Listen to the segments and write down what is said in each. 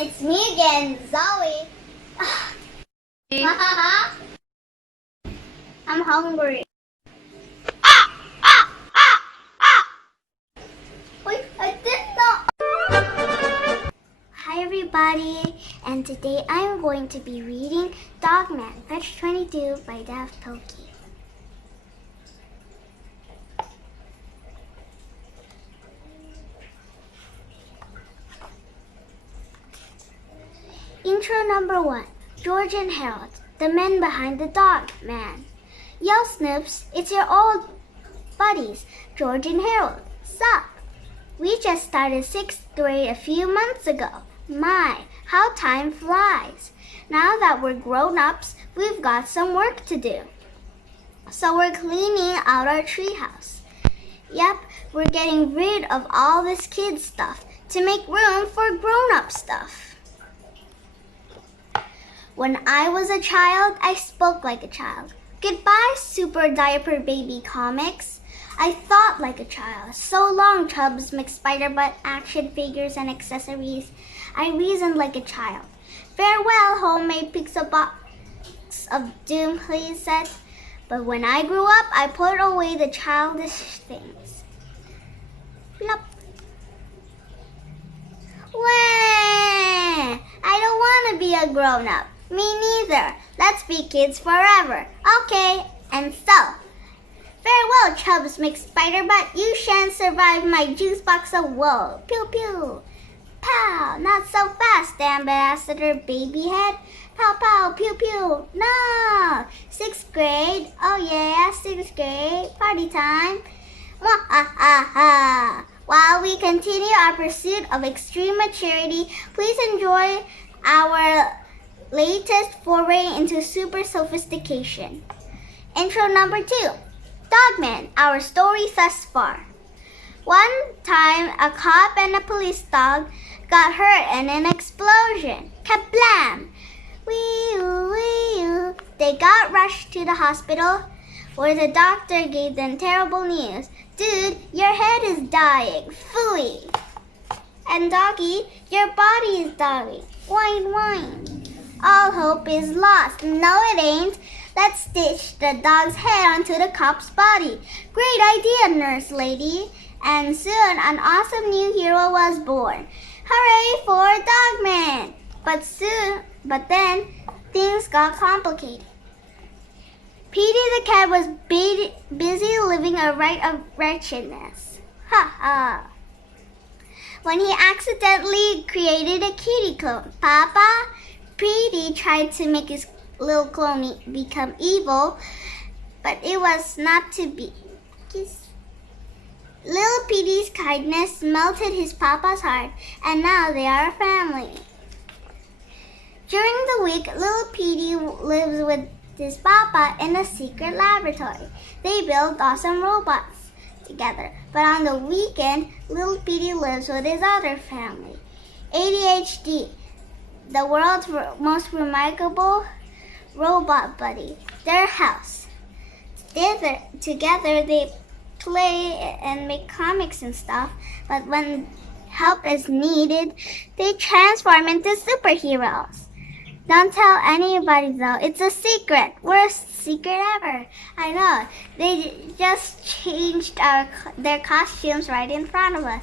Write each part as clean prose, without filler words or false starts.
it's me again, Zoe. I'm hungry. Wait, I did not. Hi everybody, and today I'm going to be reading DogMan, Fetch-22 by Pilkey. Intro number 1. George and Harold, the men behind the DogMan. Yo Snoops, it's your old buddies, George and Harold. Sup? We just started 6th grade a few months ago. My, how time flies. Now that we're grown-ups, we've got some work to do. So we're cleaning out our treehouse. Yep, we're getting rid of all this kid stuff to make room for grown-up stuff. When I was a child, I spoke like a child. Goodbye, Super Diaper Baby comics. I thought like a child. So long, Chubs, McSpiderbutt, action figures, and accessories. I reasoned like a child. Farewell, homemade pixel box of doom, please set. But when I grew up, I put away the childish things. Plop. Wah! I don't want to be a grown-up. Me neither. Let's be kids forever. Okay, and so. Farewell, Chubs McSpiderbutt. You shan't survive my juice box of woe. Pew pew. Pow. Not so fast, Ambassador Babyhead. Pow pow. Pew pew. No. 6th grade. Oh yeah, 6th grade. Party time. Wah ha ha ha. While we continue our pursuit of extreme maturity, please enjoy our latest foray into super sophistication. Intro number 2. DogMan, our story thus far. One time, a cop and a police dog got hurt in an explosion. Kablam! Wee-oo, wee-oo. They got rushed to the hospital, where the doctor gave them terrible news. Dude, your head is dying. Phooey! And doggy, your body is dying. Whine, whine. All hope is lost. No, it ain't. Let's stitch the dog's head onto the cop's body. Great idea, nurse lady. And soon an awesome new hero was born. Hooray for DogMan! But then things got complicated. Petey the cat was busy living a life of wretchedness. Ha ha. When he accidentally created a kitty clone, Papa, Petey tried to make his little clone become evil, but it was not to be. Little Petey's kindness melted his papa's heart, and now they are a family. During the week, little Petey lives with his papa in a secret laboratory. They build awesome robots together, but on the weekend, little Petey lives with his other family, ADHD, the world's most remarkable robot buddy, their house. Together they play and make comics and stuff, but when help is needed, they transform into superheroes. Don't tell anybody though, it's a secret. Worst secret ever. I know, they just changed their costumes right in front of us.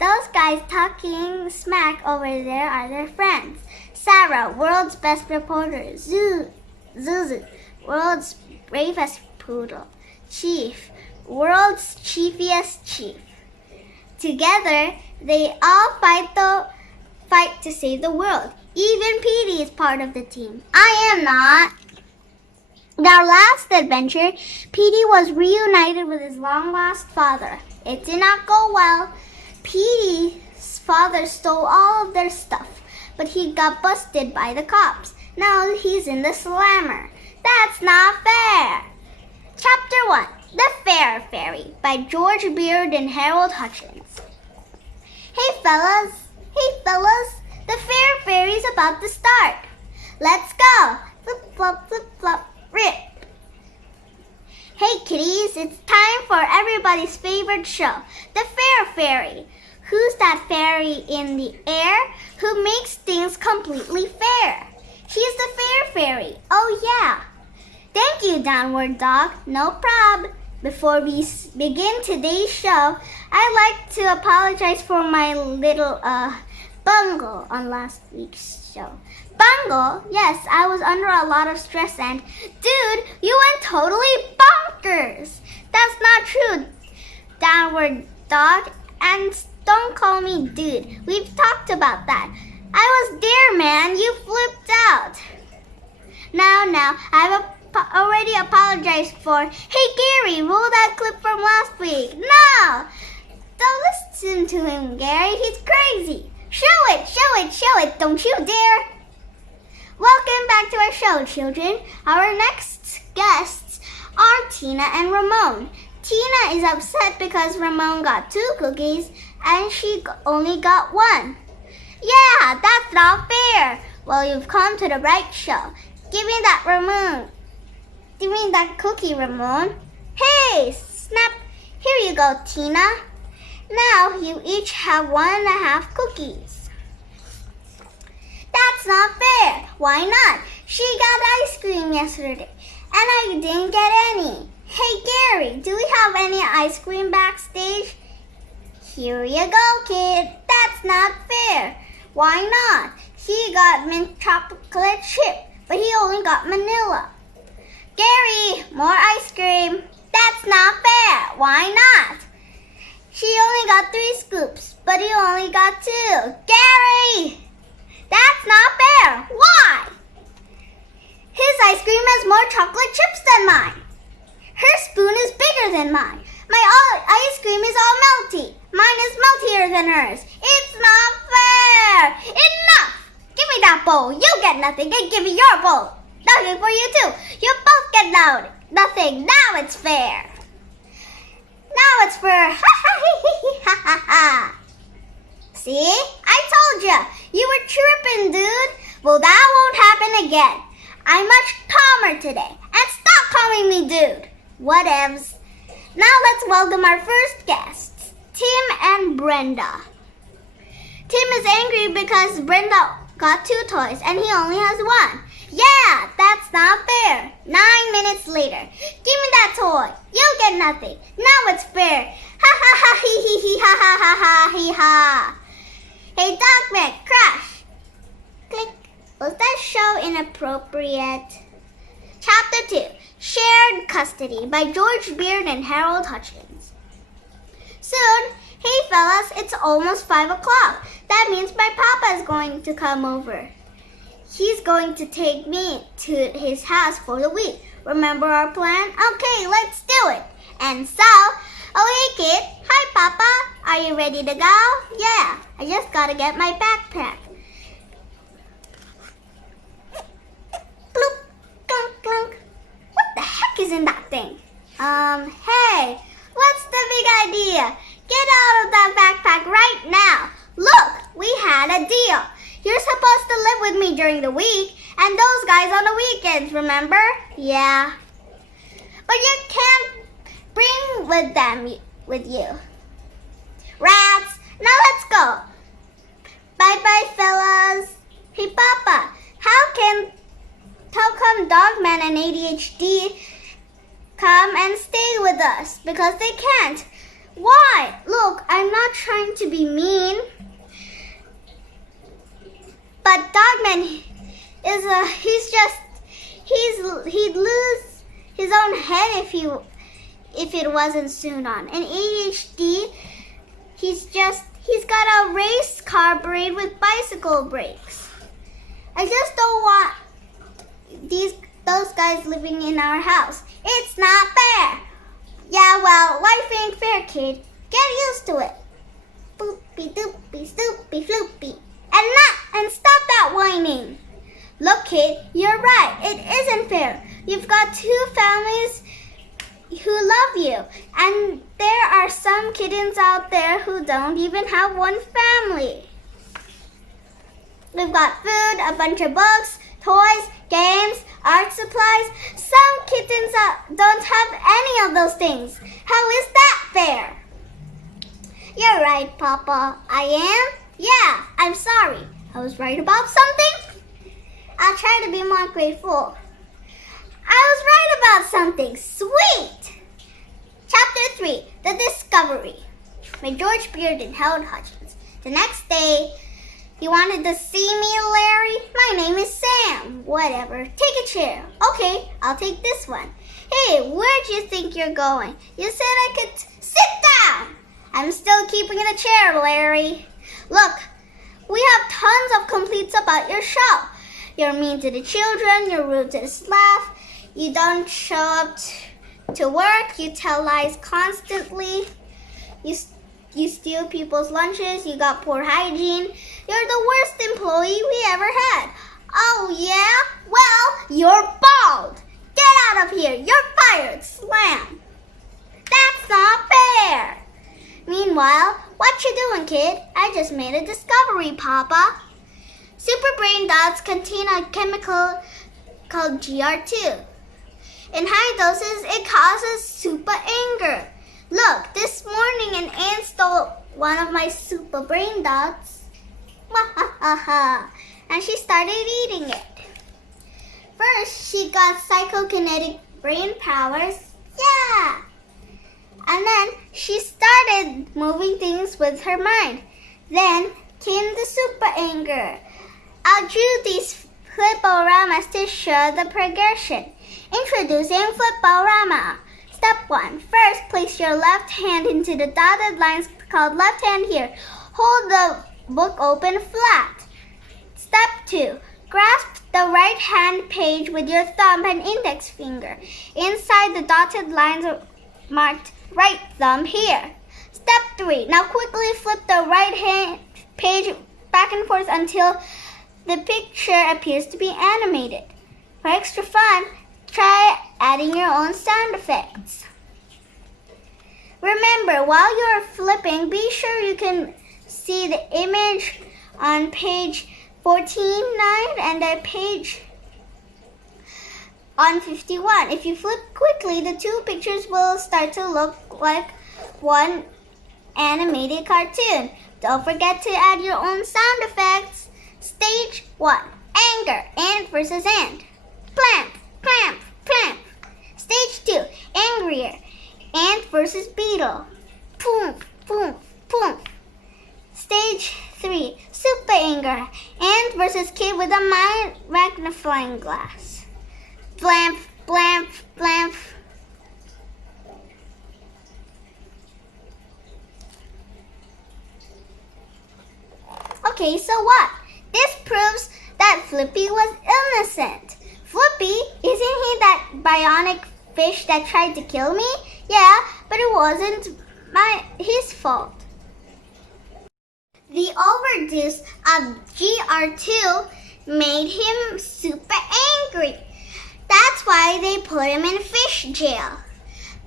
Those guys talking smack over there are their friends. Sarah, world's best reporter. Zuzu, world's bravest poodle. Chief, world's chiefiest chief. Together, they all fight to save the world. Even Petey is part of the team. I am not. In our last adventure, Petey was reunited with his long-lost father. It did not go well. Petey's father stole all of their stuff, but he got busted by the cops. Now he's in the slammer. That's not fair. Chapter 1. The Fair Fairy by George Beard and Harold Hutchins. Hey fellas, the Fair Fairy's about to start. Let's go. Flip flop, rip. Hey kiddies, it's time for everybody's favorite show, The Fair Fairy. Who's that fairy in the air? who makes things completely fair. He's the Fair Fairy. Oh yeah. Thank you, Downward Dog. No problem. Before we begin today's show, I'd like to apologize for my little bungle on last week's show. Bungle? Yes, I was under a lot of stress and, dude, you went totally bonkers. That's not true, Downward Dog, and don't call me dude. We've talked about that. I was there, man. You flipped out. Now, I've already apologized for, hey Gary, roll that clip from last week. No! Don't listen to him, Gary. He's crazy. Show it. Don't you dare. Welcome back to our show, children. Our next guests are Tina and Ramon. Tina is upset because Ramon got 2 cookies and she only got 1. Yeah, that's not fair. Well, you've come to the right show. Give me that cookie, Ramon. Hey, snap. Here you go, Tina. Now you each have 1.5 cookies. That's not fair. Why not? She got ice cream yesterday, and I didn't get any. Hey, Gary, do we have any ice cream backstage? Here you go, kid. That's not fair. Why not? He got mint chocolate chip, but he only got vanilla. Gary, more ice cream. That's not fair. Why not? She only got 3 scoops, but he only got 2. Gary! That's not fair. Why? His ice cream has more chocolate chips than mine. Her spoon is bigger than mine. My ice cream is all melty. Mine is meltier than hers. It's not fair. Enough! Give me that bowl. You get nothing. And give me your bowl. Nothing for you too. You both get nothing. Now it's fair. Now it's fair. See? I told you. You were tripping, dude. Well, that won't happen again. I'm much calmer today. And stop calling me dude. Whatevs. Now let's welcome our first guests, Tim and Brenda. Tim is angry because Brenda got 2 toys and he only has 1. Yeah, that's not fair. 9 minutes later. Give me that toy. You get nothing. Now it's fair. Ha ha ha he ha ha ha ha he ha. Hey DogMan, crash. Click. Was that show inappropriate? Chapter 2. Shared Custody by George Beard and Harold Hutchins. Soon, hey fellas, it's almost 5 o'clock. That means my papa is going to come over. He's going to take me to his house for the week. Remember our plan? Okay, let's do it. And so, oh hey kid, hi papa. Are you ready to go? Yeah, I just gotta get my backpack. Bloop, clunk, clunk. What the heck is in that thing? Hey, what's the big idea? Get out of that backpack right now. Look, we had a deal. You're supposed to live with me during the week, and those guys on the weekends, remember? Yeah. But you can't bring with you. Rats, now let's go. Bye-bye, fellas. Hey, Papa, how come DogMan and ADHD come and stay with us? Because they can't. Why? Look, I'm not trying to be mean. But DogMan he'd lose his own head if it wasn't soon on. And ADHD, he's got a race car brain with bicycle brakes. I just don't want those guys living in our house. It's not fair. Yeah, well, life ain't fair, kid. Get used to it. Boopy doopy stoopy floopy. And stop that whining. Look, kid, you're right. It isn't fair. You've got 2 families who love you. And there are some kittens out there who don't even have 1 family. We've got food, a bunch of books, toys, games, art supplies. Some kittens don't have any of those things. How is that fair? You're right, Papa. I am? Yeah, I'm sorry. I was right about something? I'll try to be more grateful. I was right about something. Sweet! Chapter 3, The Discovery. By George Beard and Harold Hutchins. The next day, you wanted to see me, Larry? My name is Sam. Whatever. Take a chair. Okay, I'll take this one. Hey, where'd you think you're going? You said I could sit down. I'm still keeping the chair, Larry. Look, we have tons of complaints about your show. You're mean to the children. You're rude to the staff. You don't show up to work. You tell lies constantly. You steal people's lunches. You got poor hygiene. You're the worst employee we ever had. Oh, yeah? Well, you're bald. Get out of here. You're fired. Slam. That's not fair. Meanwhile, what you doing, kid? I just made a discovery, Papa. Super brain dots contain a chemical called GR2. In high doses, it causes super anger. Look, this morning an ant stole one of my super brain dots. And she started eating it. First, she got psychokinetic brain powers. Yeah! And then she started moving things with her mind. Then came the super anger. I drew these fliporamas to show the progression. Introducing fliporama. Step 1. First, place your left hand into the dotted lines called left hand here. Hold the book open flat. Step 2. Grasp the right hand page with your thumb and index finger. Inside the dotted lines are marked right thumb here. Step 3. Now quickly flip the right hand page back and forth until the picture appears to be animated. For extra fun, try adding your own sound effects. Remember, while you're flipping, be sure you can see the image on page 14.9 and the page on 51. If you flip quickly, the two pictures will start to look like one animated cartoon. Don't forget to add your own sound effects. Stage 1. Anger. Ant versus ant. Plamp, plamp, plamp. Stage 2. Angrier. Ant versus beetle. Poom, poom, poom. Stage 3. Super anger. Ant versus kid with a magnifying glass. Blamp, blamp, blamp. Okay, so what? This proves that Flippy was innocent. Flippy, isn't he that bionic fish that tried to kill me? Yeah, but it wasn't his fault. The overdose of GR2 made him super angry. That's why they put him in fish jail.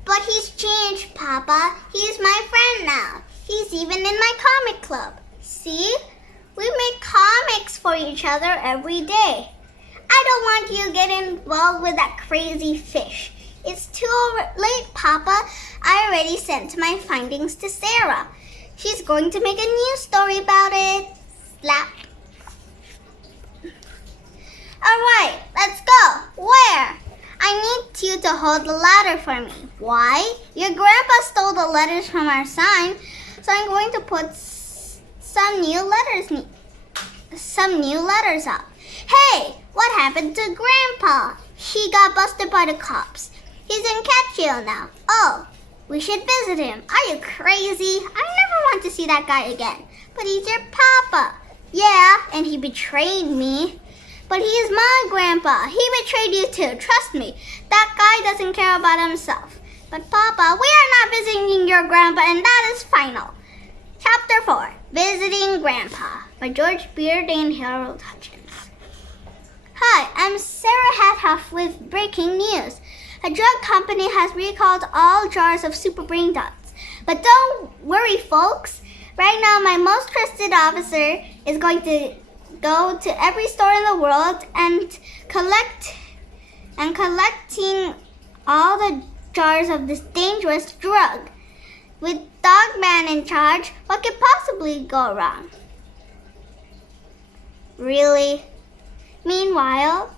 But he's changed, Papa. He's my friend now. He's even in my comic club. See? We make comics for each other every day. I don't want you to get involved with that crazy fish. It's too late, Papa. I already sent my findings to Sarah. She's going to make a new story about it. Slap. Alright, let's go. Where? I need you to hold the ladder for me. Why? Your grandpa stole the letters from our sign, so I'm going to put some new letters up. Hey, what happened to Grandpa? He got busted by the cops. He's in cat jail now. Oh, we should visit him. Are you crazy? I never want to see that guy again. But he's your papa. Yeah, and he betrayed me. But he is my grandpa. He betrayed you too. Trust me. That guy doesn't care about himself. But Papa, we are not visiting your grandpa, and that is final. Chapter 4. Visiting Grandpa by George Beard and Harold Hutchins. Hi, I'm Sarah Hathoff with breaking news. A drug company has recalled all jars of super brain dots. But don't worry, folks. Right now, my most trusted officer is going to go to every store in the world and collecting all the jars of this dangerous drug. With DogMan in charge, what could possibly go wrong? Really? Meanwhile,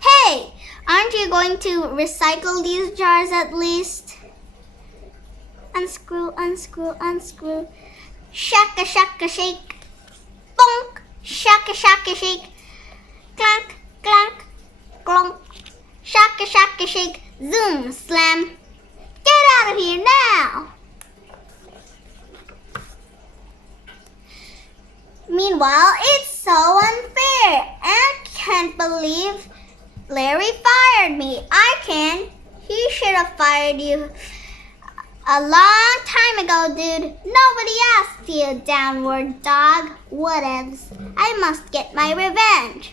hey, aren't you going to recycle these jars at least? Unscrew, unscrew, unscrew. Shaka, shaka, shake. Bonk. Shaka, shaka, shake. Clank, clank, clonk. Shaka, shaka, shake. Zoom, slam. Get out of here now. Meanwhile, it's so unfair. I can't believe Larry fired me. I can. He should have fired you a long time ago, dude. Nobody asked you, downward dog. Whatevs. I must get my revenge.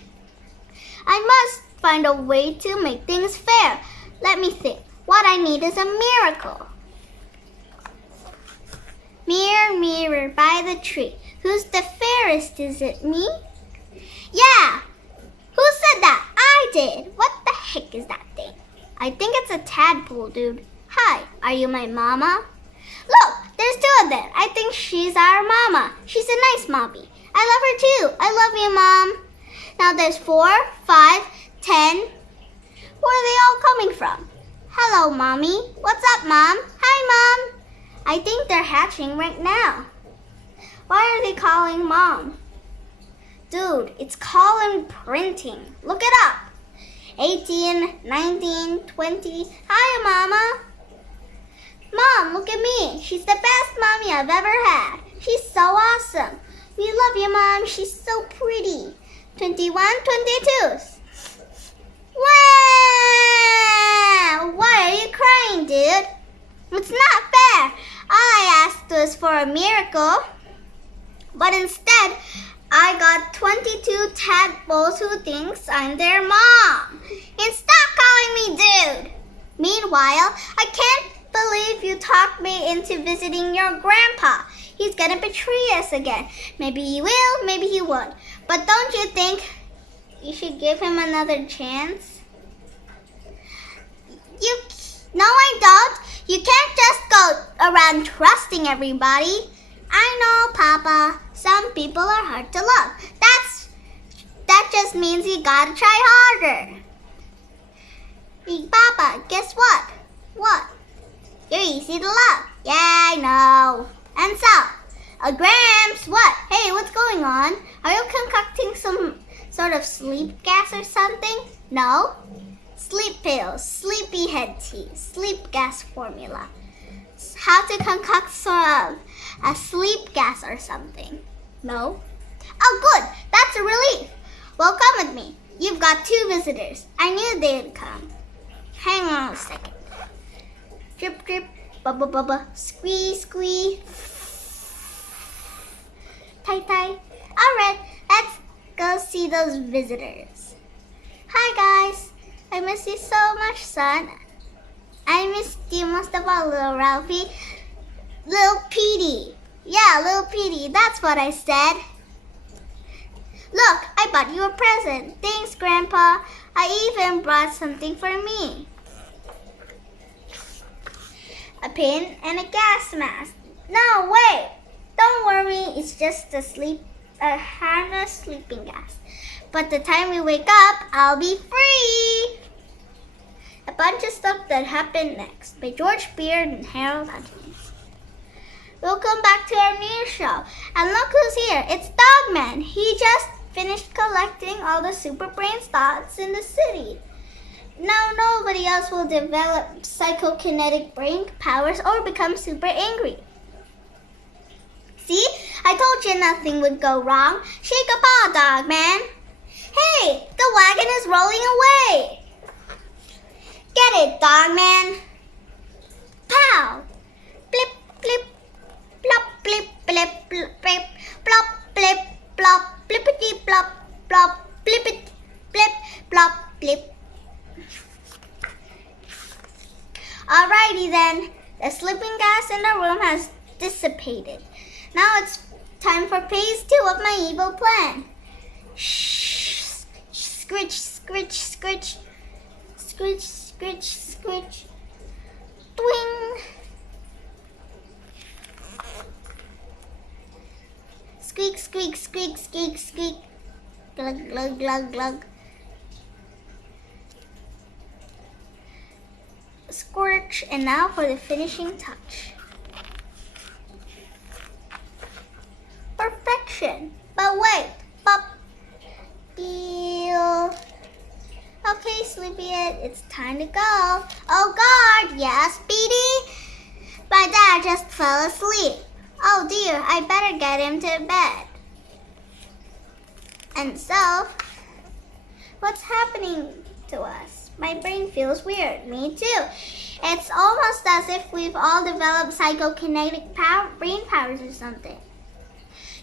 I must find a way to make things fair. Let me think. What I need is a miracle. Mirror, mirror by the tree, who's the fairest? Is it me? Yeah. Who said that? I did. What the heck is that thing? I think it's a tadpole, dude. Hi, are you my mama? Look, there's two of them. I think she's our mama. She's a nice mommy. I love her too. I love you, Mom. Now there's 4, 5, 10. Who are they all coming from? Hello, Mommy. What's up, Mom? Hi, Mom. I think they're hatching right now. Why are they calling Mom? Dude, it's calling printing. Look it up. 18, 19, 20. Hi, Mama. Mom, look at me. She's the best mommy I've ever had. She's so awesome. We love you, Mom. She's so pretty. 21, 22. Wow! Why are you crying, dude? It's not fair. All I asked was for a miracle. But instead, I got 22 tadpoles who thinks I'm their mom. And stop calling me dude. Meanwhile, I can't believe you talked me into visiting your grandpa. He's gonna betray us again. Maybe he will, maybe he won't. But don't you think you should give him another chance? No, I don't. You can't just go around trusting everybody. I know, Papa. Some people are hard to love. That just means you gotta try harder. Hey, Papa, guess what? What? You're easy to love. Yeah, I know. And so, Gramps, what? Hey, what's going on? Are you concocting some sort of sleep gas or something? No. Sleep pills, sleepyhead tea, sleep gas formula. How to concoct sort of a sleep gas or something. No. Oh, good. That's a relief. Well, come with me. You've got 2 visitors. I knew they'd come. Hang on a second. Drip, drip, bubba, bubba, squeeze, squeeze. Tight, tight. All right, let's go see those visitors. Hi, guys. I miss you so much, son. I missed you most of all, little Ralphie. Little Petey. Yeah, little Petey. That's what I said. Look, I bought you a present. Thanks, Grandpa. I even brought something for me. A pin and a gas mask. No, wait. Don't worry. It's just a harmless sleeping gas. But the time we wake up, I'll be free. A bunch of stuff that happened next by George Beard and Harold Hutchins. Welcome back to our new show. And look who's here. It's DogMan. He just finished collecting all the super brains thoughts in the city. Now nobody else will develop psychokinetic brain powers or become super angry. See? I told you nothing would go wrong. Shake a paw, DogMan. Hey, the wagon is rolling away. Get it, Dogman. Pow! Blip, blip, plop, blip, blip, blip, blip, plop, blip, plop, blippity, plop, plop, blippity, blip, plop, blip. Alrighty then, the sleeping gas in the room has dissipated. Now it's time for phase 2 of my evil plan. Shh, scritch, scritch, scritch, scritch, scritch, scritch, twing. Squeak, squeak, squeak, squeak, squeak. Glug, glug, glug, glug. Scorch, and now for the finishing touch. Perfection. But wait, pop. Deal. Okay, Sleepyhead, it's time to go. Oh God, yes, Speedy? My dad just fell asleep. Oh dear, I better get him to bed. And so, what's happening to us? My brain feels weird. Me too. It's almost as if we've all developed psychokinetic brain powers or something.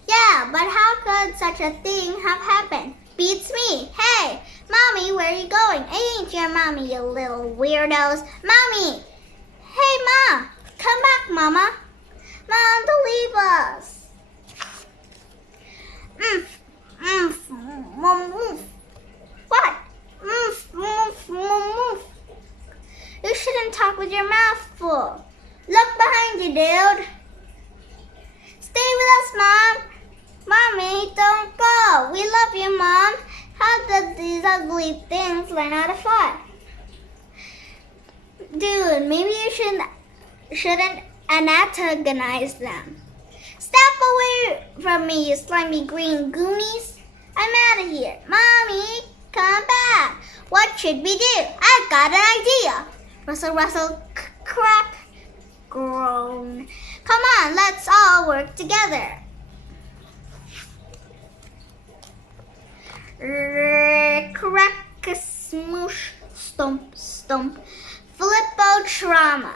Yeah, but how could such a thing have happened? Beats me. Hey, Mommy, where are you going? I ain't your mommy, you little weirdos. Mommy! Hey, Ma! Come back, Mama. Mom, don't leave us. What? You shouldn't talk with your mouth full. Look behind you, dude. Stay with us, Mom. Mommy, don't go. We love you, Mom. How did these ugly things learn how to fly? Dude, maybe you shouldn't antagonize them. Step away from me, you slimy green goonies. I'm out of here. Mommy, come back. What should we do? I've got an idea. Rustle, rustle, crack, groan. Come on, let's all work together. Crack, smoosh, stomp, stomp. Flippo trauma.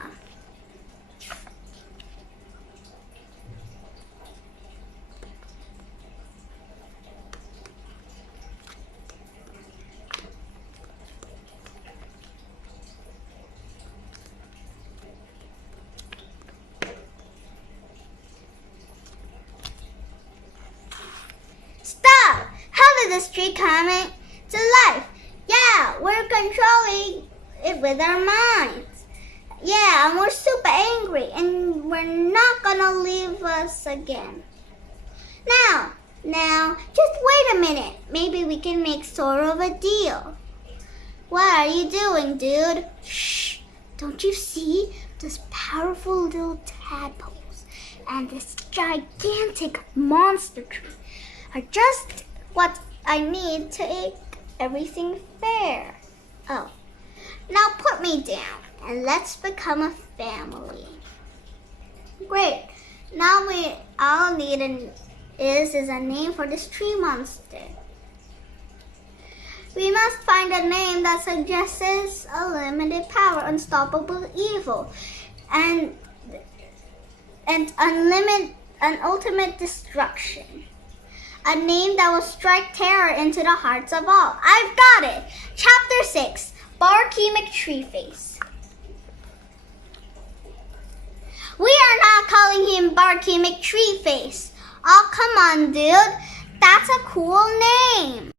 Stop! How did this tree come to life? Yeah, we're controlling it with our minds. Yeah, and we're super angry, and we're not gonna leave us again. Now, just wait a minute. Maybe we can make sort of a deal. What are you doing, dude? Shh! Don't you see those powerful little tadpoles and this gigantic monster tree are just what I need to make everything fair. Oh, now put me down and let's become a family. Great. Now we all need is a name for this tree monster. We must find a name that suggests unlimited power, unstoppable evil, and ultimate destruction. A name that will strike terror into the hearts of all. I've got it! Chapter 6, Barky McTreeface. We are not calling him Barky McTreeface. Oh, come on, dude. That's a cool name.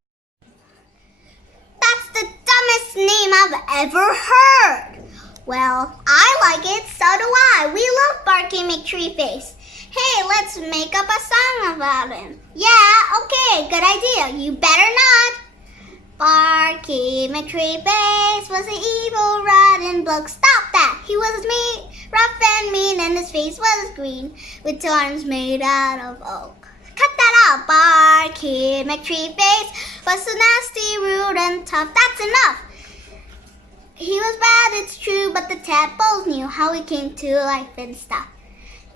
That's the dumbest name I've ever heard. Well, I like it, so do I. We love Barky McTreeface. Hey, let's make up a song about him. Yeah, okay, good idea. You better not. Barky McTreeface was an evil, rotten bloke. Stop that. He was mean, rough and mean, and his face was green, with 2 arms made out of oak. Cut that out. Barky McTreeface was so nasty, rude, and tough. That's enough. He was bad, it's true, but the tadpoles knew how he came to life and stuff.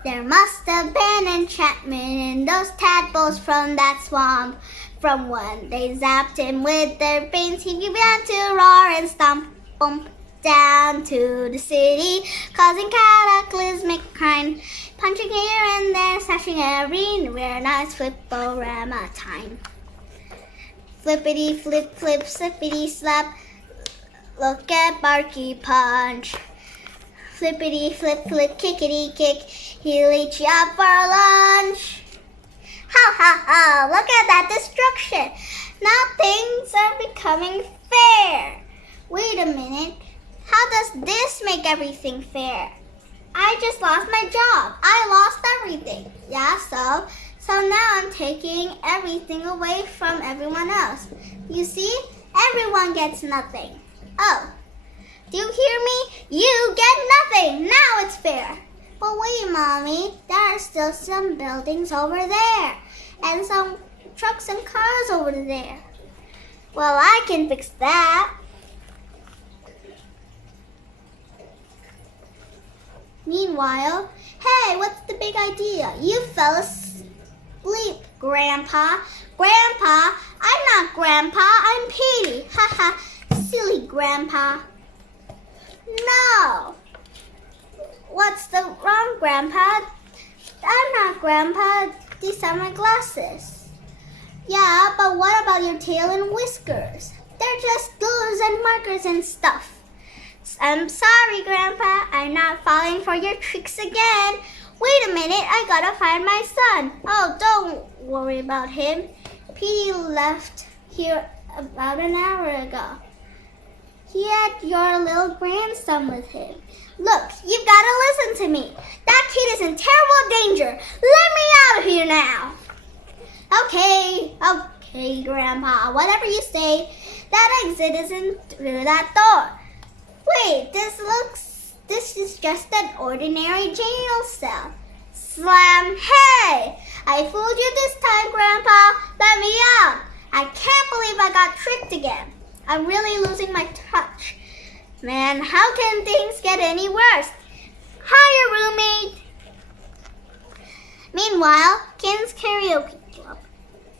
There must have been enchantment in those tadpoles from that swamp. From when they zapped him with their brains, he began to roar and stomp, bump, down to the city, causing cataclysmic crime, punching here and there, slashing everywhere. Nice flip-o-rama time. Flippity flip flip, slippity slap. Look at Barky punch. Flippity flip flip, kickity kick. He'll eat you up for lunch. Ha ha ha! Look at that destruction. Now things are becoming fair. Wait a minute. How does this make everything fair? I just lost my job. I lost everything. Yeah, so now I'm taking everything away from everyone else. You see, everyone gets nothing. Oh, do you hear me? You get nothing. Now it's fair. But wait, Mommy, there are still some buildings over there and some trucks and cars over there. Well, I can fix that. Meanwhile, hey, what's the big idea? You fell asleep, Grandpa. Grandpa, I'm not Grandpa, I'm Petey. Haha, silly Grandpa. No. What's the wrong, Grandpa? I'm not Grandpa. These are my glasses. Yeah, but what about your tail and whiskers? They're just glues and markers and stuff. I'm sorry, Grandpa. I'm not falling for your tricks again. Wait a minute, I gotta find my son. Oh, don't worry about him. Petey left here about an hour ago. He had your little grandson with him. Look, you've gotta listen to me. That kid is in terrible danger. Let me out of here now. Okay, Grandpa. Whatever you say. That exit isn't through that door. Wait, this is just an ordinary jail cell. Slam! Hey! I fooled you this time, Grandpa. Let me out. I can't believe I got tricked again. I'm really losing my touch. Man, how can things get any worse? Hiya, roommate. Meanwhile, Ken's karaoke club.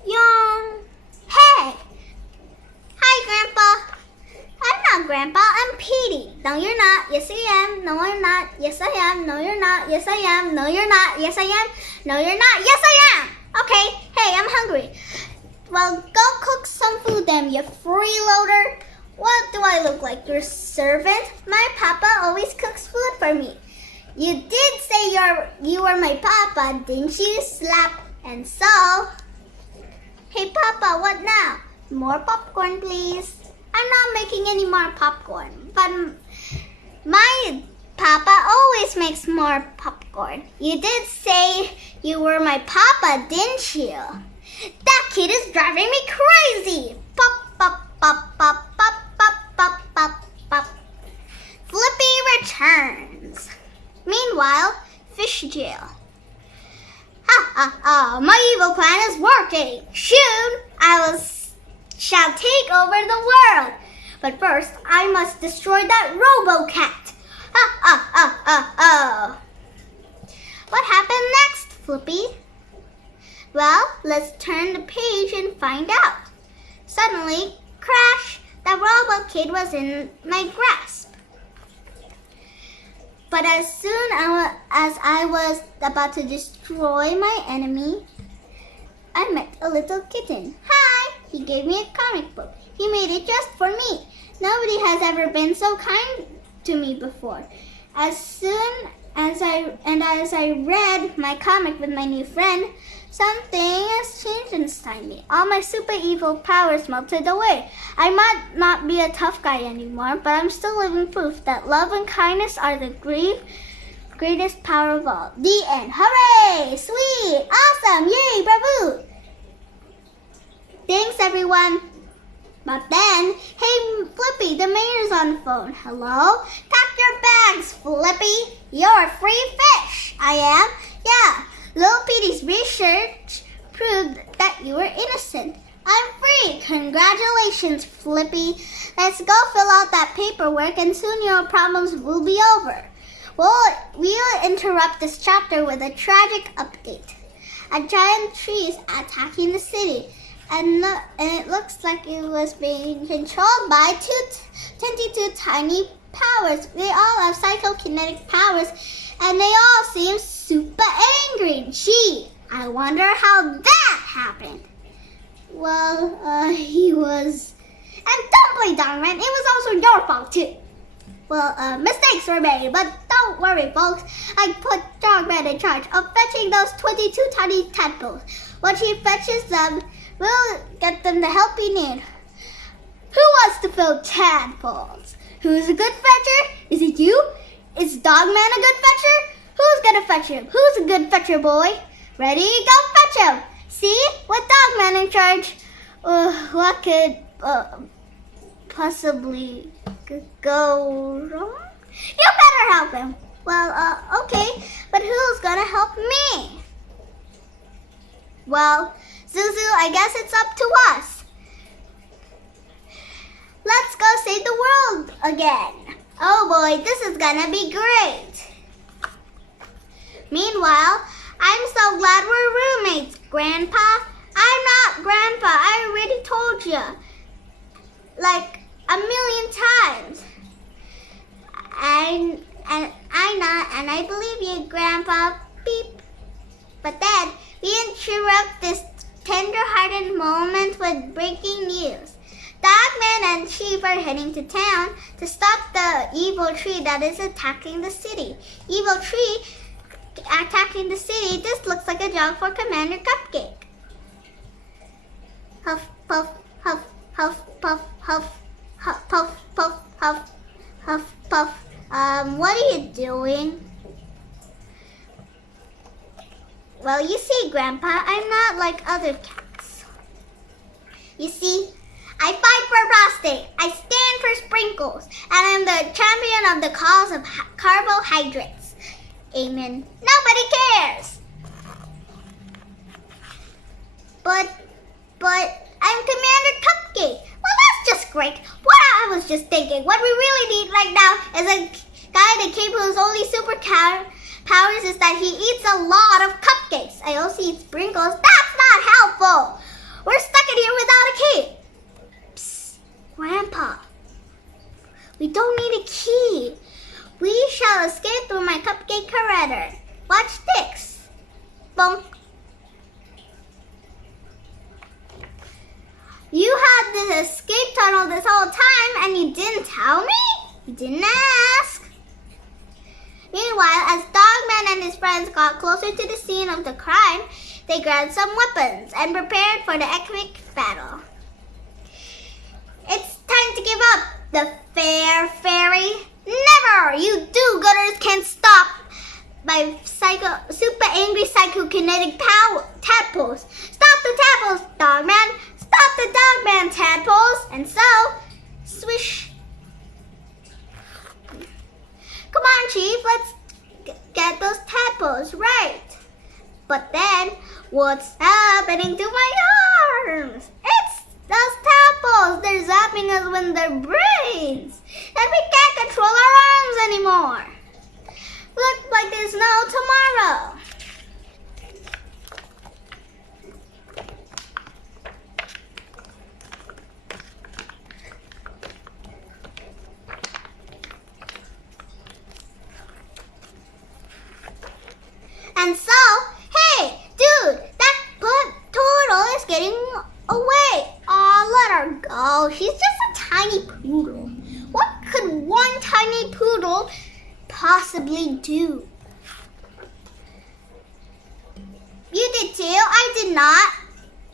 Young. Hey! Hi, Grandpa. I'm not Grandpa, I'm Petey. No, you're not. Yes, I am. No, I'm not. Yes, I am. No, you're not. Yes, I am. No, you're not. Yes, I am. No, you're not. Yes, I am. Okay, hey, I'm hungry. Well, go cook some food then, you freeloader. What do I look like, your servant? My papa always cooks food for me. You did say you were my papa, didn't you? Slap. And so... Hey, Papa, what now? More popcorn, please. I'm not making any more popcorn, but my papa always makes more popcorn. You did say you were my papa, didn't you? That kid is driving me crazy. Pop, pop, pop, pop, pop, pop, pop, pop, pop. Flippy returns. Meanwhile, fish jail. Ha ha ha, my evil plan is working. Soon shall take over the world. But first, I must destroy that robo-cat. Ha ha ha ha ha. What happened next, Flippy? Well, let's turn the page and find out. Suddenly, crash, the robot kid was in my grasp. But as soon as I was about to destroy my enemy, I met a little kitten. Hi! He gave me a comic book. He made it just for me. Nobody has ever been so kind to me before. As I read my comic with my new friend, something has changed inside me. All my super evil powers melted away. I might not be a tough guy anymore, but I'm still living proof that love and kindness are the greatest power of all. The end. Hooray! Sweet! Awesome! Yay! Bravo! Thanks, everyone. But then, hey, Flippy, the mayor's on the phone. Hello? Pack your bags, Flippy. You're a free fish. I am? Yeah. Little Petey's research proved that you were innocent. I'm free. Congratulations, Flippy. Let's go fill out that paperwork and soon your problems will be over. We'll interrupt this chapter with a tragic update. A giant tree is attacking the city. And it looks like it was being controlled by 22 tiny powers. They all have psychokinetic powers, and they all seem super angry. Gee, I wonder how that happened. Well, he was... And don't play DogMan, it was also your fault too. Well, mistakes were made, but don't worry, folks. I put DogMan in charge of fetching those 22 tiny tadpoles. Once he fetches them, we'll get them the help you need. Who wants to fill tadpoles? Who's a good fetcher? Is it you? Is Dogman a good fetcher? Who's gonna fetch him? Who's a good fetcher, boy? Ready? Go fetch him! See? With Dogman in charge, what could possibly go wrong? You better help him. Well, okay, but who's gonna help me? Well, Zuzu, I guess it's up to us. Let's go save the world again. Oh boy, this is gonna be great. Meanwhile, I'm so glad we're roommates, Grandpa. I'm not Grandpa, I already told you. Like 1,000,000 times. And I believe you, Grandpa. Beep. But then, we interrupt this tender-hearted moment with breaking news. Dogman and Chief are heading to town to stop the evil tree that is attacking the city. Evil tree attacking the city. This looks like a job for Commander Cupcake. Huff, puff, huff, huff, puff, huff, huff, puff, puff, huff, huff, puff. What are you doing? Well, you see, Grandpa, I'm not like other cats. You see, I fight for prostate, I stand for sprinkles, and I'm the champion of the cause of carbohydrates. Amen. Nobody cares. But I'm Commander Cupcake. Well, that's just great. What I was just thinking, what we really need right now is a guy in a cape whose only powers is that he eats a lot of cupcakes. I also eat sprinkles. That's not helpful. We're stuck in here without a cape. Psst, Grandpa. We don't need a key. We shall escape through my cupcake corridor. Watch this. Bonk. You had this escape tunnel this whole time and you didn't tell me? You didn't ask. Meanwhile, as Dogman and his friends got closer to the scene of the crime, they grabbed some weapons and prepared for the epic battle. It's time to give up, the fair fairy. Never! You do-gooders can't stop my super angry psychokinetic tadpoles. Stop the tadpoles, Dogman! Stop the Dogman tadpoles! And so, swish. Come on, Chief, let's get those tadpoles right. But then, what's happening to my arms? It's those tadpoles! They're zapping us with their brains! And we can't control our arms anymore! Looks like there's no tomorrow! And so, hey, dude, that turtle is getting away. Aw, let her go. She's just a tiny poodle. What could one tiny poodle possibly do? You did too? I did not.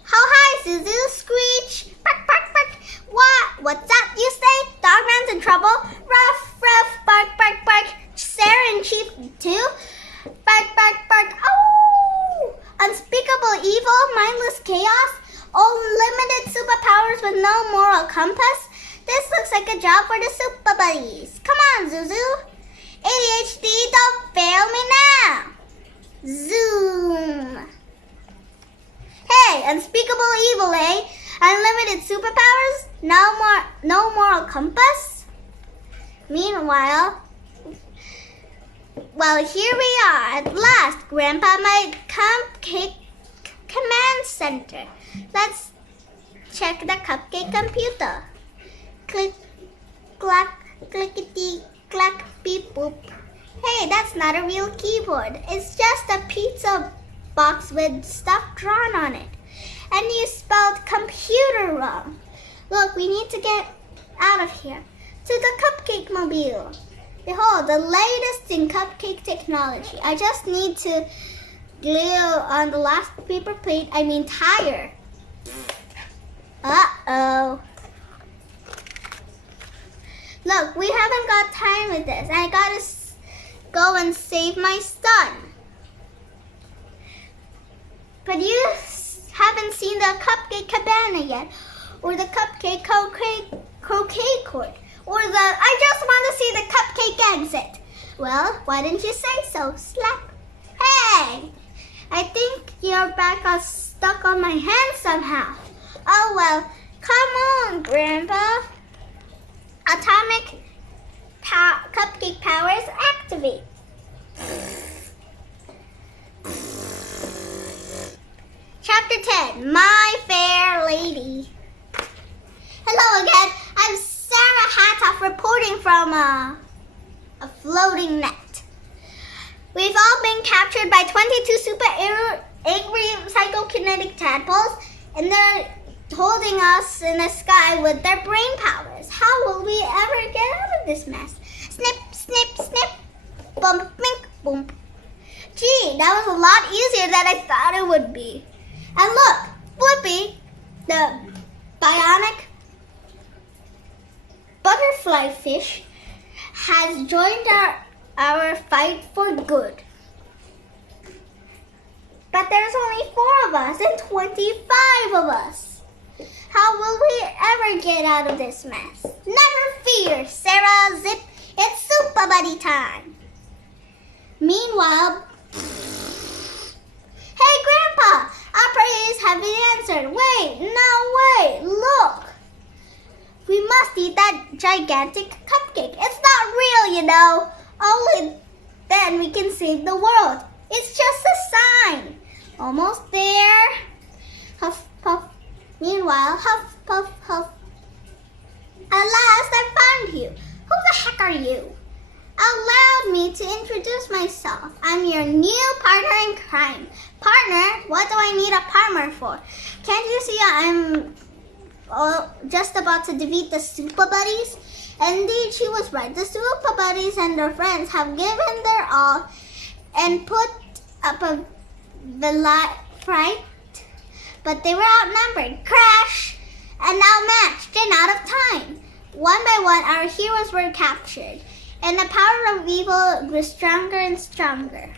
How hi, Zuzu? Screech. Bark, bark, bark. What? What's that you say? Dogman's in trouble? Ruff, ruff, bark, bark, bark. Sarah and Chief too? Bark, bark, bark. Oh! Unspeakable evil, mindless chaos, unlimited superpowers with no moral compass. This looks like a job for the Super Buddies. Come on, Zuzu. ADHD, don't fail me now. Zoom. Hey, unspeakable evil, eh? Unlimited superpowers, no moral compass. Meanwhile, well, here we are at last, Grandpa, my cupcake command center. Let's check the cupcake computer. Click, clack, clickety, clack, beep, boop. Hey, that's not a real keyboard. It's just a pizza box with stuff drawn on it. And you spelled computer wrong. Look, we need to get out of here. To the cupcake mobile. Behold, the latest in cupcake technology. I just need to glue on the last paper plate, tire. Uh-oh. Look, we haven't got time with this. I gotta go and save my son. But you haven't seen the cupcake cabana yet, or the cupcake croquet court, or the I just want to see the cupcake exit. Well, why didn't you say so? Slap. Hey! I think your back got stuck on my hand somehow. Oh well, come on, Grandpa. Atomic cupcake powers activate. Chapter 10, My Fair Lady. Hello again, I'm Sarah Hatoff reporting from a floating net. We've all been captured by 22 super angry psychokinetic tadpoles, and they're holding us in the sky with their brain powers. How will we ever get out of this mess? Snip, snip, snip, bump, mink, boom. Gee, that was a lot easier than I thought it would be. And look, Flippy, the bionic butterfly fish, has joined our fight for good. But there's only 4 of us and 25 of us. How will we ever get out of this mess? Never fear, Sarah Zip. It's Super Buddy time. Meanwhile, hey, Grandpa, our prayers have been answered. Wait, look. We must eat that gigantic cupcake. It's not real, you know. Only then we can save the world. It's just a sign. Almost there. Huff, puff. Meanwhile, huff, puff, huff. At last, I found you. Who the heck are you? Allow me to introduce myself. I'm your new partner in crime. Partner? What do I need a partner for? Can't you see I'm just about to defeat the Super Buddies? Indeed, she was right. The Super Buddies and their friends have given their all and put up a fight, but they were outnumbered, crash, and outmatched and out of time. One by one, our heroes were captured, and the power of evil grew stronger and stronger.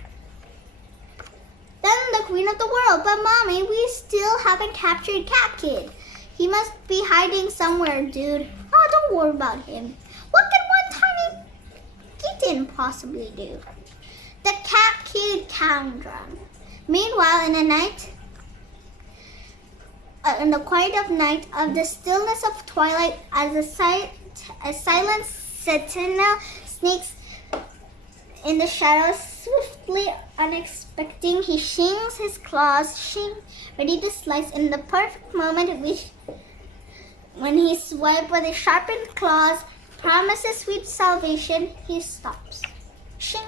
Then the queen of the world, but Mommy, we still haven't captured Cat Kid. He must be hiding somewhere, dude. Oh, don't worry about him. What can one tiny kitten possibly do? The Cat Kid conundrum. Meanwhile, in the quiet of night, of the stillness of twilight, as a silent sentinel sneaks in the shadows, swiftly unexpecting, he shings his claws, ready to slice in the perfect moment when he swipes with his sharpened claws, promises sweet salvation, he stops. Shing!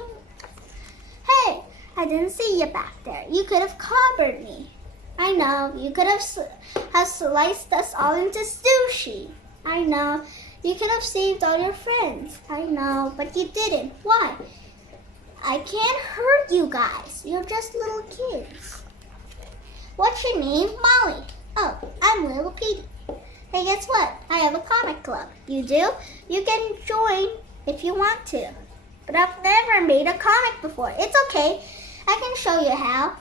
Hey, I didn't see you back there. You could have clobbered me. I know. You could have sliced us all into sushi. I know. You could have saved all your friends. I know, but you didn't. Why? I can't hurt you guys. You're just little kids. What's your name? Molly. Oh, I'm Little Petey. Hey, guess what? I have a comic club. You do? You can join if you want to. But I've never made a comic before. It's okay. I can show you how.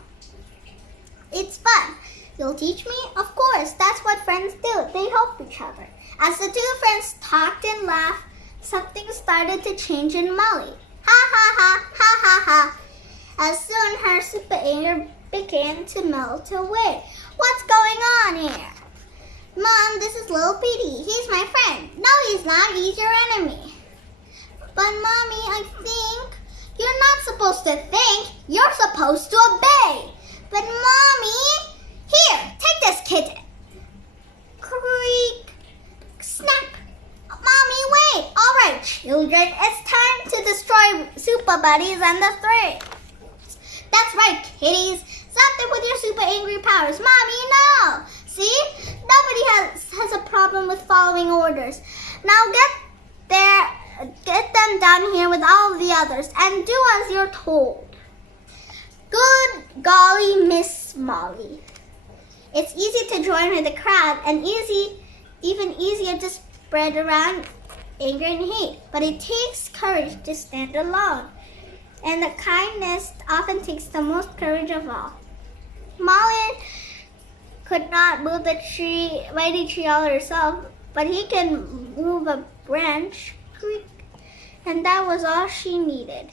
It's fun. You'll teach me? Of course. That's what friends do. They help each other. As the two friends talked and laughed, something started to change in Molly. Ha ha ha, ha ha ha. As soon her super anger began to melt away. What's going on here? Mom, this is Little Petey. He's my friend. No, he's not. He's your enemy. But Mommy, I think you're not supposed to think. You're supposed to obey. But Mommy, here, take this kitten. Creak, snap. Mommy, wait. All right, children, it's time to destroy Super Buddies and the threats. That's right, kitties. Something with your super angry powers. Mommy, no. See? Nobody has a problem with following orders. Now get them down here with all of the others and do as you're told. Good golly, Miss Molly. It's easy to join with the crowd and even easier to spread around anger and hate. But it takes courage to stand alone. And the kindness often takes the most courage of all. Molly could not move the mighty tree all herself, but he can move a branch, and that was all she needed.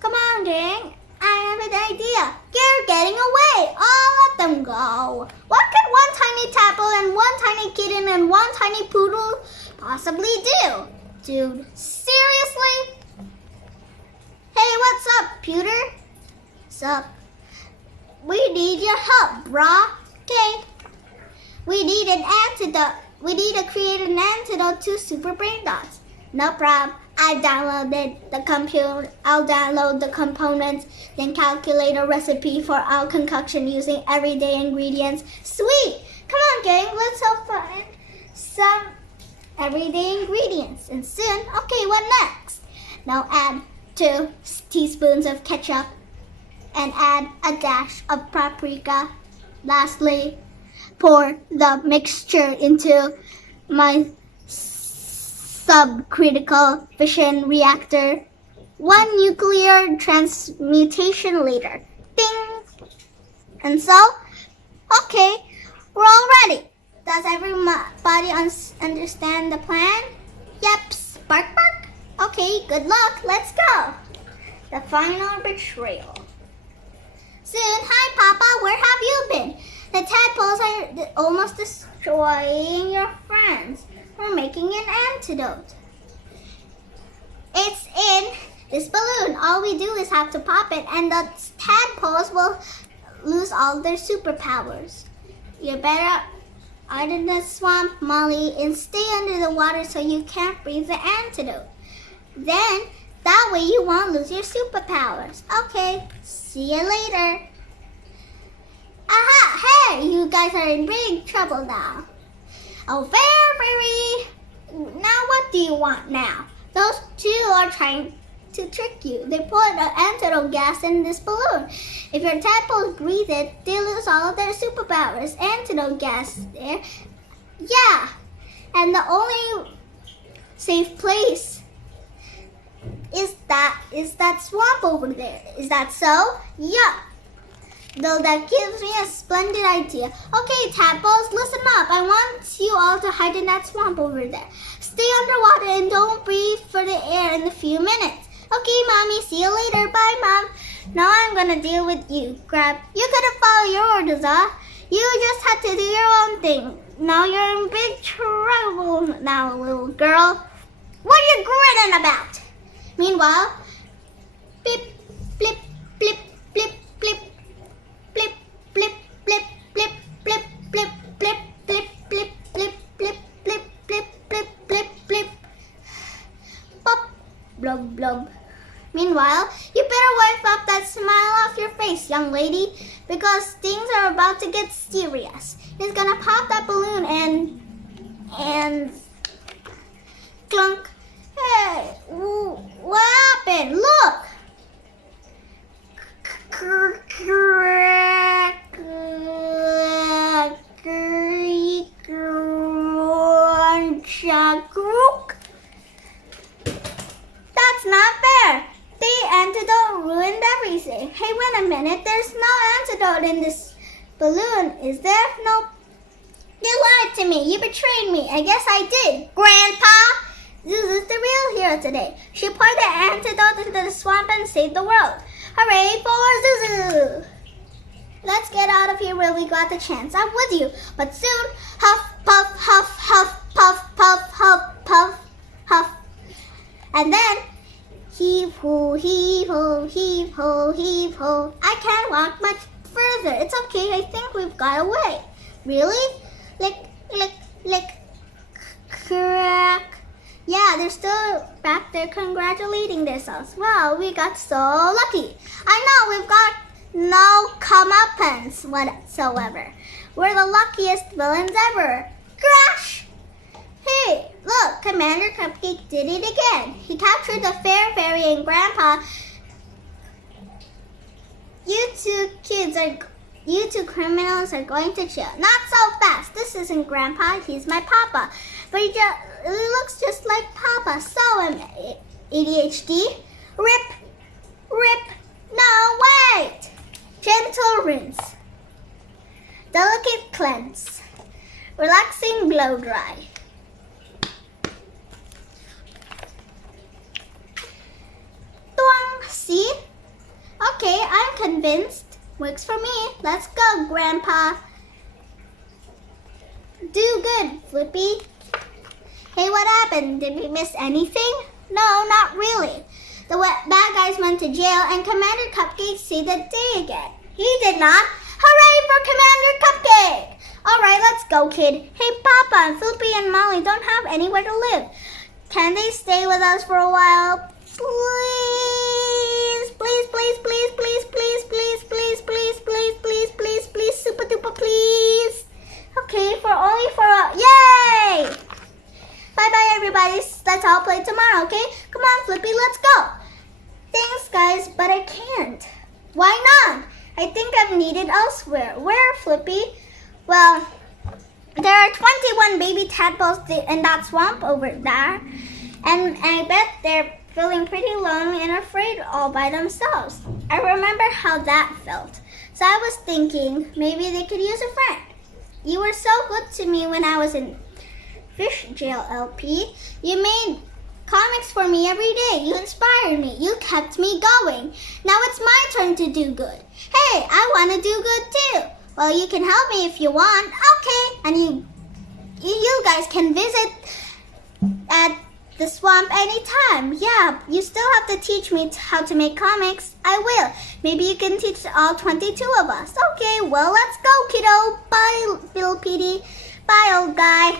Come on, gang. I have an idea. You're getting away. I'll let them go. What could one tiny tadpole and one tiny kitten and one tiny poodle possibly do? Dude, seriously? Hey, what's up, Pewter? Sup? We need your help, brah. Okay. We need an antidote. We need to create an antidote to super brain dots. No problem. I'll download the components, then calculate a recipe for our concoction using everyday ingredients. Sweet! Come on, gang. Let's help find some everyday ingredients. And soon, okay, what next? Now add 2 teaspoons of ketchup and add a dash of paprika. Lastly, pour the mixture into my subcritical fission reactor. 1 nuclear transmutation later. Ding! And so, okay, we're all ready. Does everybody understand the plan? Yep, bark bark. Okay, good luck. Let's go. The final betrayal. Soon, hi Papa, where have you been? The tadpoles are almost destroying your friends. We're making an antidote. It's in this balloon. All we do is have to pop it and the tadpoles will lose all their superpowers. You better out in the swamp, Molly, and stay under the water so you can't breathe the antidote. Then, that way you won't lose your superpowers. Okay, see you later. Aha, hey, you guys are in big trouble now. Oh, very. Now what do you want now? Those 2 are trying to trick you. They put an antidote gas in this balloon. If your tadpoles breathe it, they lose all of their superpowers. Antidote gas there. Yeah. And the only safe place is that swamp over there. Is that so? Yeah. Though that gives me a splendid idea. Okay, tadpoles, listen up. I want you all to hide in that swamp over there. Stay underwater and don't breathe for the air in a few minutes. Okay, Mommy, see you later. Bye, Mom. Now I'm gonna deal with you. You couldn't follow your orders, huh? You just had to do your own thing. Now you're in big trouble now, little girl. What are you grinning about? Meanwhile, blip, blip, blip, blip, blip. Blip, blip, blip, blip, blip, blip, blip, blip, blip, blip, blip, blip, blip, blip, blip, blip. Pop, blub, blub. Meanwhile, you better wipe up that smile off your face, young lady, because things are about to get serious. He's gonna pop that balloon and clunk. Hey, what happened? Look! That's not fair. The antidote ruined everything. Hey, wait a minute. There's no antidote in this balloon, is there? No. You lied to me. You betrayed me. I guess I did. Grandpa! Zuzu's the real hero today. She poured the antidote into the swamp and saved the world. Hooray for Zuzu! Let's get out of here while we got the chance. I'm with you. But soon, huff, puff, huff, huff, puff, puff, huff, puff, huff. And then, heave ho, heave ho, heave ho, heave ho. I can't walk much further. It's okay. I think we've got away. Really? Lick, lick, lick, crack. Yeah, they're still back there congratulating themselves. Wow, we got so lucky. I know, we've got no comeuppance whatsoever. We're the luckiest villains ever. Crash! Hey, look, Commander Cupcake did it again. He captured the Fair Fairy and Grandpa. You two criminals are going to jail. Not so fast. This isn't Grandpa, he's my Papa. But he looks just like Papa. So, ADHD, Rip, rip, no, wait! Gentle rinse. Delicate cleanse. Relaxing blow dry. Twang, see? Okay, I'm convinced. Works for me. Let's go, Grandpa. Do good, Flippy. Hey, what happened? Did we miss anything? No, not really. The bad guys went to jail and Commander Cupcake saved the day again. He did not. Hooray for Commander Cupcake! Alright, let's go, kid. Hey, Papa and Flippy and Molly don't have anywhere to live. Can they stay with us for a while? Please, please, please, please, please, please, please, please, please, please, please, please, please, super duper please. Okay, yay! Bye-bye, everybody. Let's all play tomorrow, okay? Come on, Flippy, let's go. Thanks, guys, but I can't. Why not? I think I'm needed elsewhere. Where, Flippy? Well, there are 21 baby tadpoles in that swamp over there. And I bet they're feeling pretty lonely and afraid all by themselves. I remember how that felt. So I was thinking maybe they could use a friend. You were so good to me when I was in fish jail, LP. You made comics for me every day. You inspired me. You kept me going. Now it's my turn to do good. Hey, I want to do good too. Well, you can help me if you want. Okay. And you guys can visit at the swamp anytime. Yeah, you still have to teach me how to make comics. I will. Maybe you can teach all 22 of us. Okay, well, let's go, kiddo. Bye, Bill Petey. Bye, old guy.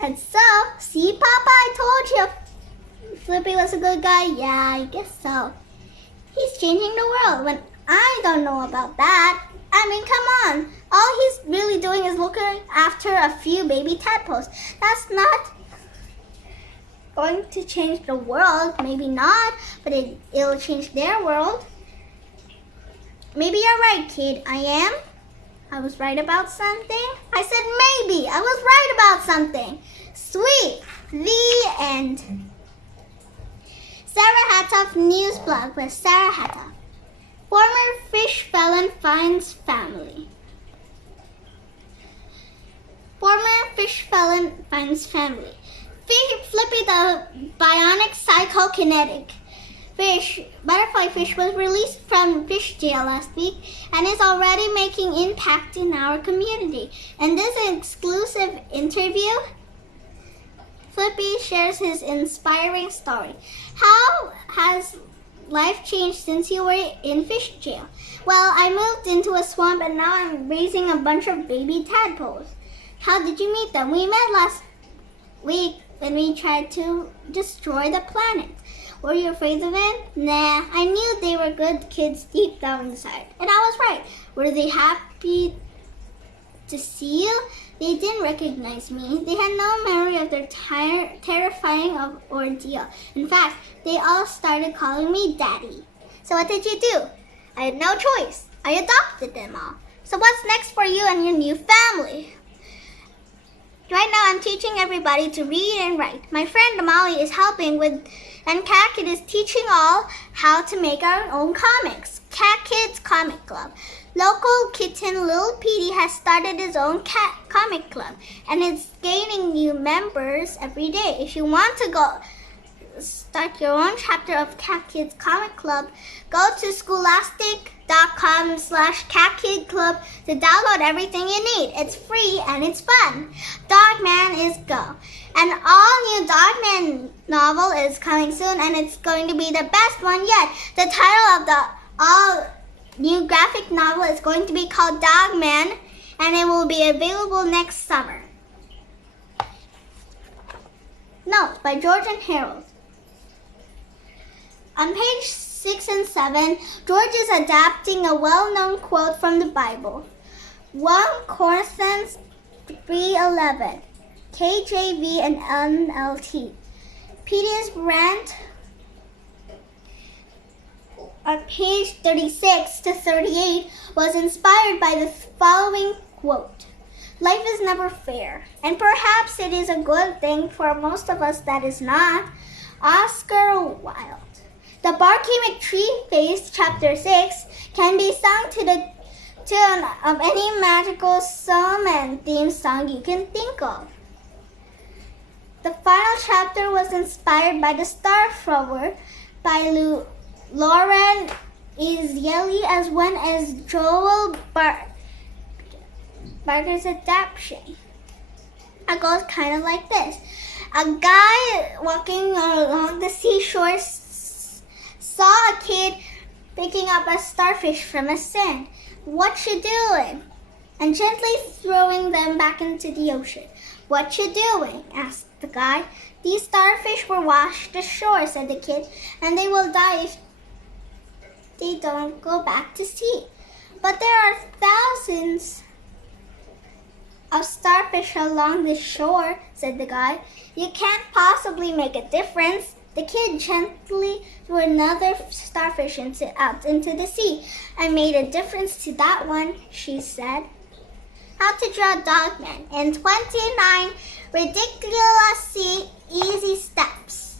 And so, see, Papa, I told you. Flippy was a good guy. Yeah, I guess so. He's changing the world when I don't know about that. I mean, come on. All he's really doing is looking after a few baby tadpoles. That's not going to change the world. Maybe not, but it'll change their world. Maybe you're right, kid. I am. I was right about something. I said maybe. I was right about something. Sweet. The end. Sarah Hatoff News Blog with Sarah Hatoff. Former fish felon finds family. Former fish felon finds family. Flippy the bionic psychokinetic butterfly fish was released from fish jail last week and is already making impact in our community. In this exclusive interview, Flippy shares his inspiring story. How has life changed since you were in fish jail? Well, I moved into a swamp and now I'm raising a bunch of baby tadpoles. How did you meet them? We met last week when we tried to destroy the planet. Were you afraid of it? Nah, I knew they were good kids deep down inside. And I was right. Were they happy to see you? They didn't recognize me. They had no memory of their terrifying ordeal. In fact, they all started calling me Daddy. So what did you do? I had no choice. I adopted them all. So what's next for you and your new family? Right now, I'm teaching everybody to read and write. My friend Molly is helping with, and Cat Kid is teaching all how to make our own comics. Cat Kid's Comic Club. Local kitten Lil Petey has started his own cat comic club, and it's gaining new members every day. If you want to go start your own chapter of Cat Kid's Comic Club, go to scholastic.com/catkidclub to download everything you need. It's free and it's fun. DogMan is go. An all-new DogMan novel is coming soon, and it's going to be the best one yet. The title of the all-new graphic novel is going to be called DogMan, and it will be available next summer. Notes by George and Harold. On page 6 and 7, George is adapting a well-known quote from the Bible. 1 Corinthians 3:11, KJV and NLT. Petey's rant on page 36 to 38 was inspired by the following quote. Life is never fair, and perhaps it is a good thing for most of us that is not. Oscar Wilde. The Barky McTreeface Chapter 6 can be sung to the tune of any magical psalm and theme song you can think of. The final chapter was inspired by The Star Thrower by Lauren Israeli as well as Joel Barker's adaptation. It goes kind of like this. A guy walking along the seashore saw a kid picking up a starfish from the sand. "What you doing?" And gently throwing them back into the ocean. "What you doing?" asked the guy. "These starfish were washed ashore," said the kid, "and they will die if they don't go back to sea." "But there are thousands of starfish along the shore," said the guy. "You can't possibly make a difference." The kid gently threw another starfish out into the sea. "I made a difference to that one," she said. How to draw DogMan in 29 ridiculously easy steps.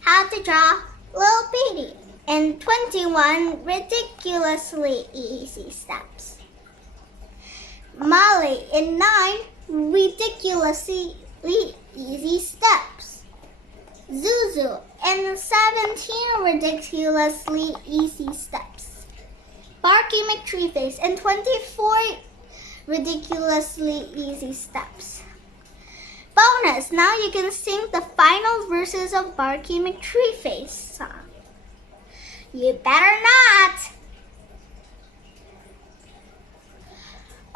How to draw Little Petey in 21 ridiculously easy steps. Molly in 9 ridiculously easy steps. Zuzu in 17 ridiculously easy steps. Barky McTreeface in 24 ridiculously easy steps. Bonus! Now you can sing the final verses of Barky McTreeface song. You better not!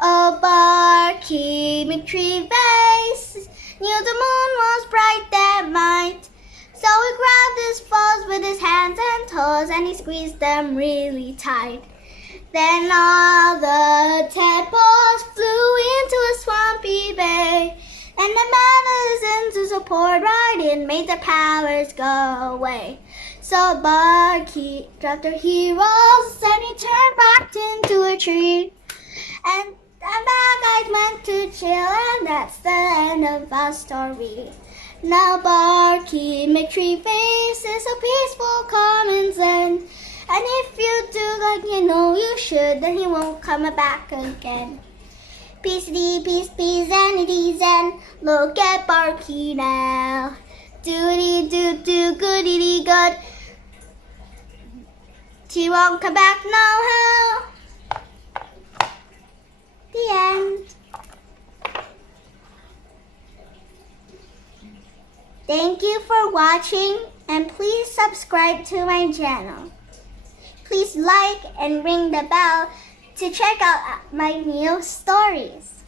Oh, Barky McTreeface knew the moon was bright that night. So he grabbed his paws with his hands and toes and he squeezed them really tight. Then all the tadpoles flew into a swampy bay, and the medicines who poured right in made the powers go away. So Barky dropped her heroes and he turned back into a tree. And the bad guys went to jail, and that's the end of our story. Now Barky McTreeface is a peaceful, calm, and zen. And if you do like you know you should, then he won't come back again. Peace-y, peace, zen-y, zen. Look at Barky now. Do-dee-do-do, goody-dee-good. He won't come back now, how? The end. Thank you for watching, and please subscribe to my channel. Please like and ring the bell to check out my new stories.